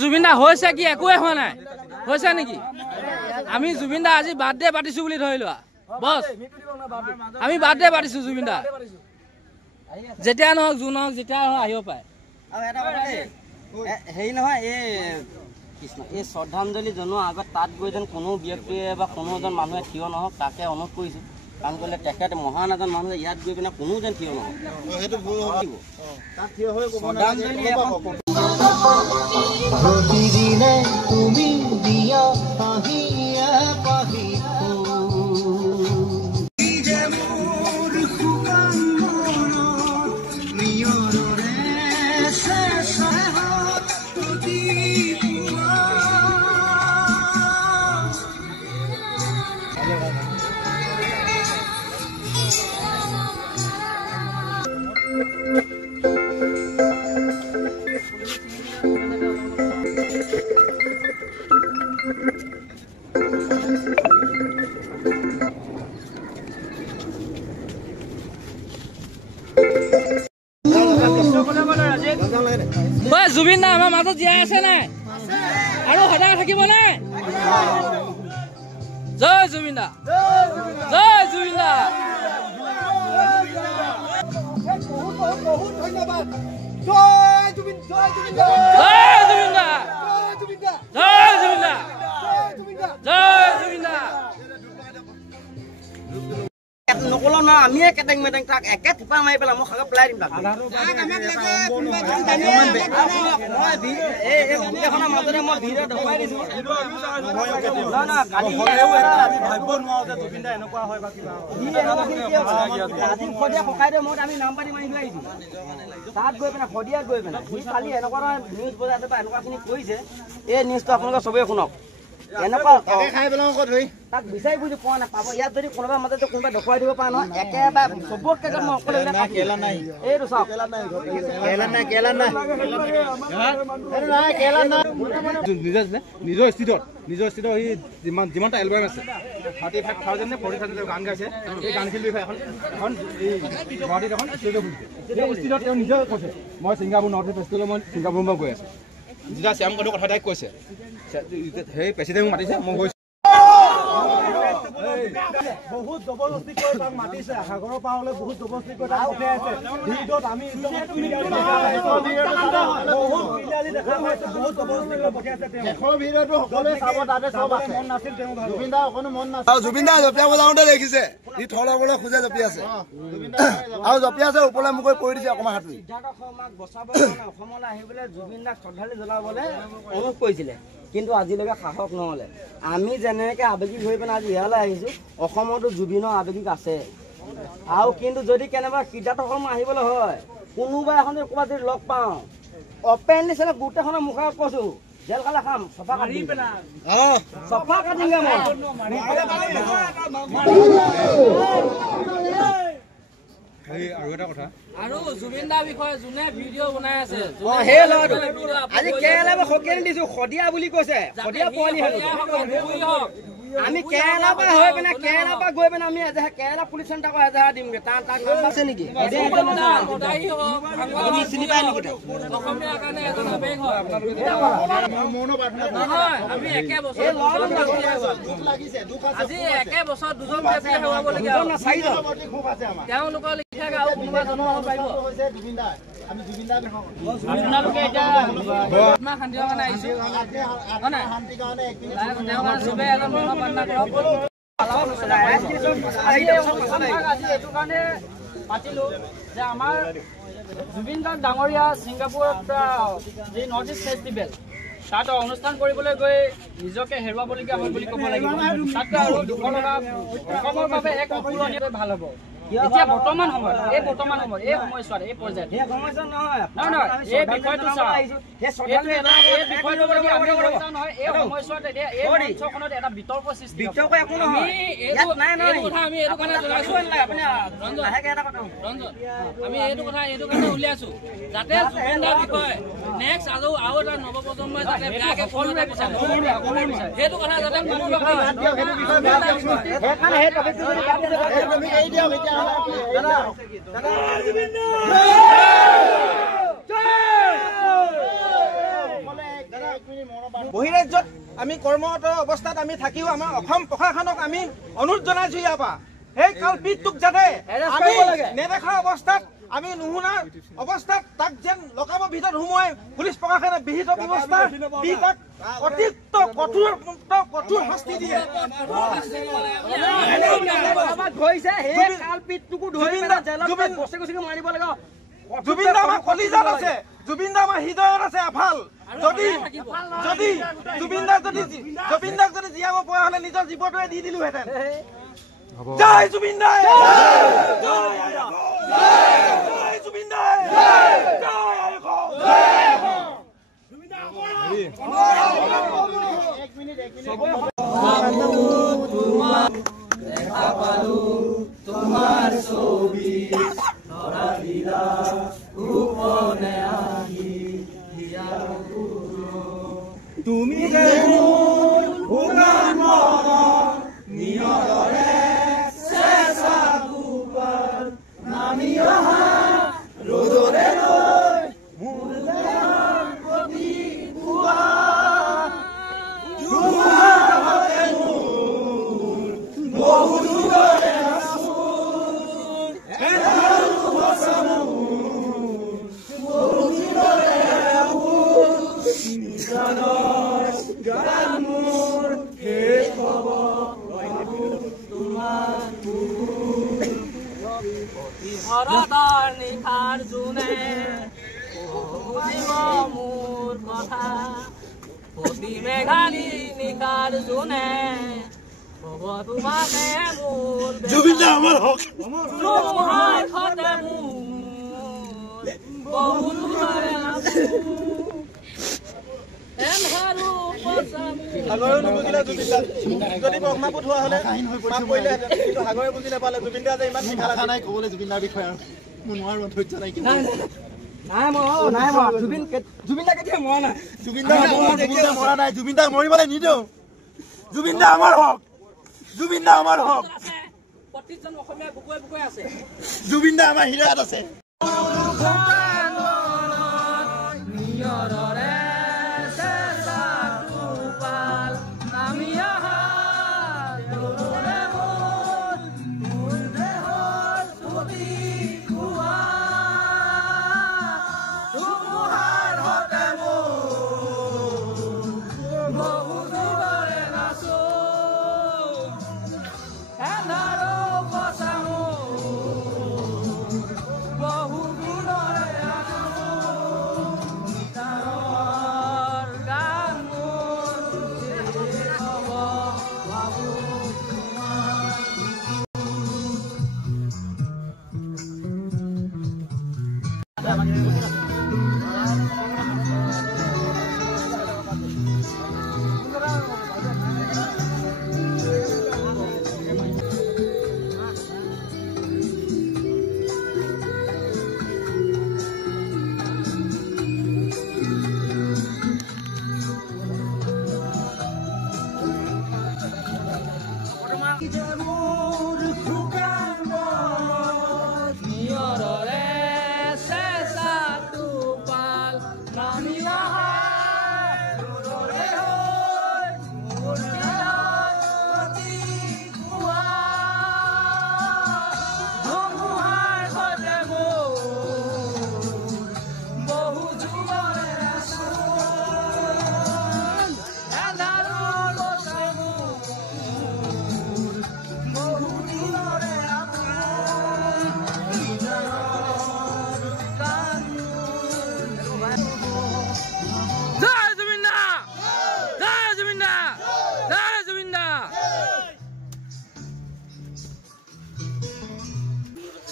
জুবিন দা হৈছে কি একোৱে হোৱা নাই হৈছে নেকি আমি জুবিন দা আজি বাৰ্থডে পাতিছো বুলি ধৰি লোৱা বস আমি বাৰ্থডে পাতিছো জুবিন দা যেতিয়া নহওক জুন হওক যেতিয়া আহিব পাৰে হেৰি নহয় এই শ্ৰদ্ধাঞ্জলি জনোৱাৰ আগত তাত গৈ যেন কোনো ব্যক্তিয়ে বা কোনো এজন মানুহে থিয় নহওক তাকে অনুৰোধ কৰিছোঁ কাৰণ ক'লে তেখেত মহান এজন মানুহে ইয়াত গৈ পিনে কোনো যেন থিয় নহওক জুবিন দা আমাৰ মাজত জীয়াই আছে নাই আৰু সদায় থাকিব নাই জয় জুবিন দা জয় জুবিন দা জয় জুবিন দা জয় জুবিন দা জয় জুবিন দা জয় জুবিন দা নকলো না আমিয়ে কেটেং মেটেং তাক একে থিপা মাৰি পেলাই মই খাগে পেলাই দিম তাক গোটেইখনৰ মাজতে মই ভিডিঅ' দেখুৱাই দিছোঁ আজি শদিয়া ককাই দিওঁ মই আমি নাম পাতি মাৰি লৈ আহিছোঁ তাত গৈ পিনে শদিয়াত গৈ পিনে সি খালি এনেকুৱা নিউজ বজাইছে বা এনেকুৱাখিনি কৰিছে এই নিউজটো আপোনালোকে চবেই শুনক এনেকুৱা তাক বিচাৰি বুজি পোৱা নাপাব ইয়াত যদি কোনোবা মাজতে কোনোবাই দেখুৱাই দিব পাৰে নহয় একেবাৰে চবতকে যে মই অকলে এইটো চাওক নিজৰ স্থিতত সি যিমানটা এলবাম আছে 35,000 নে 40,000 গান গাইছে এই গানখিনিৰ বিষয়ে এখন গুৱাহাটীত এখন ষ্টুডিঅ' খুলিছে সেই স্থিতত তেওঁ নিজে কৈছে মই ছিংগাপুৰ নৰ্থ ইষ্ট ফেষ্টিভেলত মই ছিংগাপুৰৰ পৰা গৈ আছোঁ যেতিয়া শ্যাম গডৰ কথা তাইক কৈছে সেই প্ৰেচিডেণ্ট মাতিছে মই গৈছোঁ বহুত জবৰদস্তি কৰি তাক মাতিছে সাগৰৰ পাৰলৈ বহুত জবৰদস্তি কৰি তাক পঠিয়াই আছে ভিডিঅ'ত আমি বহুত জবৰদস্তি কৰি পঠিয়াইছে তেওঁ ভিডিঅ'টো সকলোৱে চাব তাতে চব আছে মন নাছিল তেওঁ জুবিন দা অকনো মন নাছিল জুবিন দা জপিয়াব যাওঁতে দেখিছে সি থলাবলৈ খোজে জপি আছে আৰু জপি আছে ওপৰলৈ মুখৈ পৰি দিছে অকণমান হাতুৰি বচাবৰ কাৰণে অসমলৈ আহিবলৈ জুবিন দাক শ্ৰদ্ধাঞ্জলি জ্বলাবলৈ অনুৰোধ কৰিছিলে কিন্তু আজিলৈকে সাহস নহ'লে আমি যেনেকৈ আৱেগিক হৈ পিনে আজি ইয়ালৈ আহিছোঁ অসমতো জুবিনৰ আৱেগিক আছে আৰু কিন্তু যদি কেনেবা সিদ্ধাৰ্থ আহিবলৈ হয় কোনোবা এখন যদি ক'ৰবাত যদি লগ পাওঁ অপেনলি চালে গোটেইখনৰ মুখত কৈছোঁ জেল খালে খাম চফা কাটিম চফা কাটিমগৈ আৰু এটা কথা আৰু জুবিন দাৰ বিষয়ে যোনে ভিডিঅ' বনাই আছে সেই ল'ৰাটো আজি কেৰেলা মই সকিয়ানি দিছোঁ শদিয়া বুলি কৈছে শদিয়া পোৱালি আমি কেৰেলাৰ পৰা হৈ পিনে কেৰেলাৰ পৰা গৈ পিনে আমি কেৰেলা পুলিচ চেণ্টাৰক এজাহাৰ দিমগৈ তাক নাম আছে নেকি চিনি পায় নেকি তেওঁলোকৰ আৰু কোনোবা জন্ম হ'ব পাৰিব আপোনালোকে এতিয়া শান্তিৰ কাৰণে আহিছোঁ চবে এজন মহাপাত্ৰা এইটো কাৰণে পাতিলোঁ যে আমাৰ জুবিন দা ডাঙৰীয়া ছিংগাপুৰত যি নৰ্থ ইষ্ট ফেষ্টিভেল তাত অনুষ্ঠান কৰিবলৈ গৈ নিজকে হেৰুৱাবলগীয়া হয় বুলি ক'ব লাগিব তাতকৈ আৰু দুখৰ লগা অসমৰ বাবে এক অপূৰণীয় ভাল হ'ব এতিয়া বৰ্তমান সময়ত এই সময়ছোৱাত এই পৰ্যায়ত সেই সমস্যা নহয় নহয় এই বিষয়টো চাওঁ এই বিষয়টো যদি আমি লৈ যাওঁ নহয় এই সময়ছোৱাত এতিয়া এই মঞ্চখনত এটা বিতৰ্ক সৃষ্টি বিতৰ্ক একো নহয় ইয়াত নাই নাই আমি এইটো কাৰণে জনাইছো আপুনি লাহেকে এটা কথা ৰঞ্জন আমি এইটো কাৰণে উলিয়াইছো যাতে জুবিন দাৰ বিষয়ে নেক্সট আৰু এটা নৱপ্ৰজন্মই যাতে বেয়াকে ফলতে বিচাৰে সেইটো কথা যাতে কোনো নকয় সেইকাৰণে সেই টপিকটো যদি কাটি দিয়ক বহিৰাজ্যত আমি কৰ্মৰত অৱস্থাত আমি থাকিও আমাৰ অসম প্ৰশাসনক আমি অনুৰোধ জনাইছো ইয়াৰ পৰা সেই কালপিতটোক যাতে আমি নেদেখা অৱস্থাত আমি নুশুনা অৱস্থাত তাক যেন লকাবৰ ভিতৰত সোমোৱাই পুলিচ প্ৰশাসনে বিহিত ব্যৱস্থা দি তাক অতিৰিক্ত কঠোৰ শাস্তি দিয়ে জুবিন দা আমাৰ কলিজাত আছে জুবিন দা আমাৰ হৃদয়ত আছে এফাল যদি জুবিন দাক যদি জীয়াব পৰা হলে নিজৰ জীৱটোৱে দি দিলোহেঁতেন জয় জুবিন দা জুবিন দা তোমাৰ ছবি ধৰা দিলা উপনে আহি তুমি যে মোৰ শুকান মনৰ নিয়ৰে চেঁচা দুপাৰ নামি অহা ৰ'দৰে লৈ মোৰ দেহৰ প্ৰতি পুৱা তোমাৰ হাতে মোৰ বহু দূৰৰে আছো এডাল বচা বহু দূৰৰে গান মোৰ শেষ হ'ব তোমাৰ হৰদৰ নিশাৰ জোনে বুজিব মোৰ কথা অতি মেঘালী নিশাৰ জোনে হ'ব তোমাকে মোৰ জুবিন দা আমাৰ হক তোমাৰ সতে মোৰ বহু দূৰৰে আছো সাগৰে নুবুজিলে জুবিন দা যদি ব্ৰহ্মপুত্ৰ হোৱা হলে মাফ কৰিলেহেঁতেন কিন্তু সাগৰে বুজি নাপালে জুবিন দা যে ইমান ভাষা নাই ক'বলৈ জুবিন দাৰ বিষয়ে আৰু মোৰ নোৱাৰো ধৈৰ্য নাই কিন্তু জুবিন দা কেতিয়া মৰা নাই জুবিন দা মৰা নাই জুবিন দাক মৰিবলৈ নিদিওঁ জুবিন দা আমাৰ হক জুবিন দা আমাৰ হক প্ৰতিজন অসমীয়া বুকুৱে বুকুৱে আছে জুবিন দা আমাৰ হৃদয়ত আছে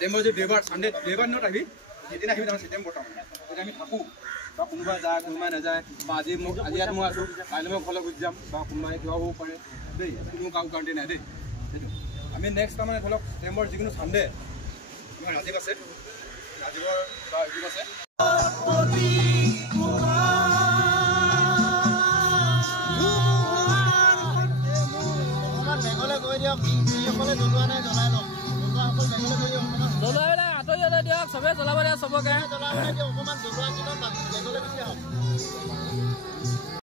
ছেপ্টেম্বৰ যে দেওবাৰ চানডে দেওবাৰ দিনত আহিবি সেইদিনা আহিবি তাৰমানে ছেপ্টেম্বৰ তাৰমানে যদি আমি থাকোঁ বা কোনোবাই যায় কোনোবাই নাযায় বা আজি ইয়াত মই আছোঁ কাইলৈ মই ঘৰলৈ গুচি যাম বা কোনোবাই কিবা হ'ব পাৰে দেই কোনো কাৰো কাৰণেই নাই দেই সেইটো আমি নেক্সট তাৰমানে ধৰি লওক ছেপ্টেম্বৰ যিকোনো চানডে আমাৰ ৰাজীৱ আছে ৰাজীৱৰ বা ৰাজীৱ আছে জ্বলাই আঁতৰি দিয়ক চবে জ্বলাব দিয়ক চবকে